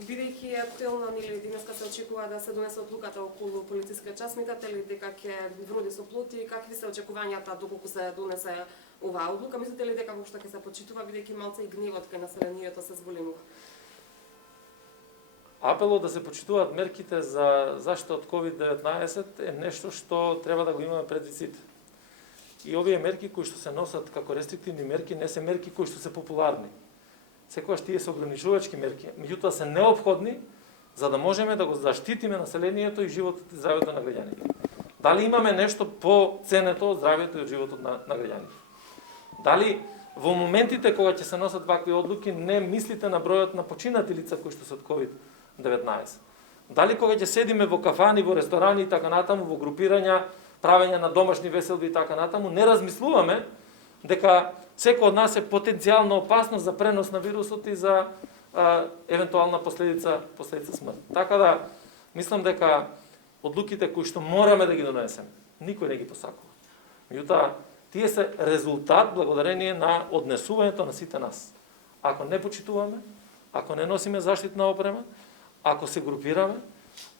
Бидејќи е актуелна, нели, денеска се очекува да се донесе одлуката околу полициска час, сметате ли дека ќе вроди со плоти, какви се очекувањата доколку се донесе оваа одлука? Мислите ли дека воопшто ќе се почитува, бидејќи малце и гневот кај населението се зголемува? Апелот да се почитуваат мерките за заштита од COVID-19 е нешто што треба да го имаме предвид сите. И овие мерки кои што се носат како рестриктивни мерки не се мерки кои што се популарни. Секогаш тие се ограничувачки мерки, меѓутоа се неопходни за да можеме да го заштитиме населението и животот и здравјето на граѓаните. Дали имаме нешто по-ценето од здравјето и од животот на граѓаните? Дали во моментите кога ќе се носат вакви одлуки не мислите на бројот на починати лица кои што се од COVID-19? Дали кога ќе седиме во кафани, во ресторани и така натаму, во групирања, правење на домашни веселби и така натаму, не размислуваме дека секој од нас е потенцијална опасност за пренос на вирусот и за евентуална последица смрт. Така да, мислам дека одлуките кои што мораме да ги донесеме, никој не ги посакува. Меѓутоа, тие се резултат благодарение на однесувањето на сите нас. Ако не почитуваме, ако не носиме заштитна опрема, ако се групираме,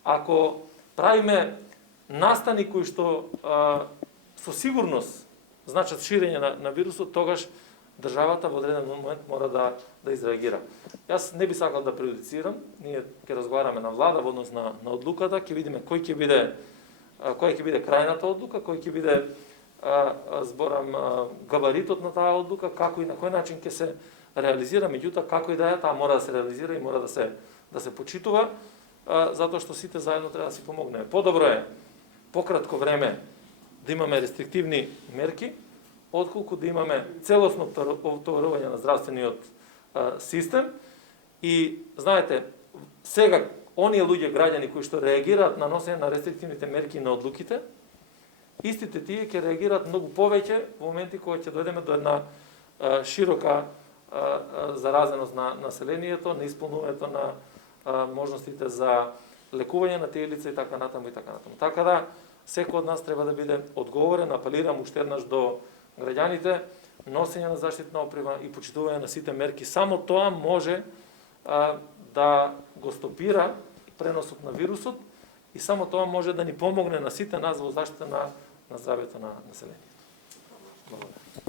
ако правиме настани кои што со сигурност значат ширење на вирусот, тогаш државата во одреден момент мора да изреагира. Јас не би сакал да прejudicирам, ние ќе разговараме на влада во однос на одлуката, ќе видиме која ќе биде крајната одлука, кој ќе биде габаритот на таа одлука, како и на кој начин ќе се реализира, меѓутоа како и да е, таа мора да се реализира и мора да се почитува, затоа што сите заедно треба да си помогнеме. Подобро е пократко време да имаме рестриктивни мерки, отколку да имаме целосно отоварување на здравствениот систем. И, знаете, сега, оние луѓе, граѓани кои што реагираат на носење на рестриктивните мерки и на одлуките, истите тие ќе реагираат многу повеќе во моменти кога ќе дојдеме до една широка заразеност на населението, на исполнувањето на можностите за лекување на тие лица и така натаму и така натаму. Така да, секој од нас треба да биде одговорен, апелирам уште еднаш до граѓаните, носење на заштитна опрема и почитување на сите мерки. Само тоа може да го стопира преносот на вирусот и само тоа може да ни помогне на сите нас во заштита на здравјето на населението. Благодарам.